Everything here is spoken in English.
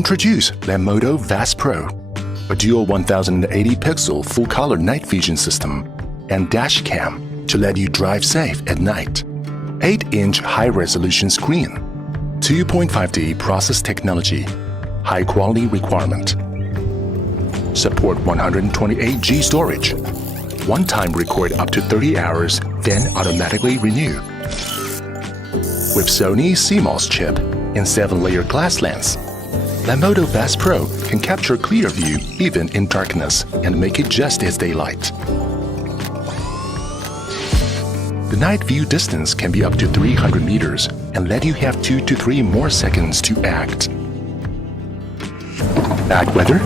Introduce Lanmodo Vast Pro, a dual 1080-pixel full-color night vision system, and Dashcam to let you drive safe at night. 8-inch high-resolution screen, 2.5D process technology, high-quality requirement. Support 128G storage. One-time record up to 30 hours, then automatically renew. With Sony CMOS chip and 7-layer glass lens, Lanmodo Vast Pro can capture clear view even in darkness and make it just as daylight. The night view distance can be up to 300 meters and let you have 2 to 3 more seconds to act. Bad weather?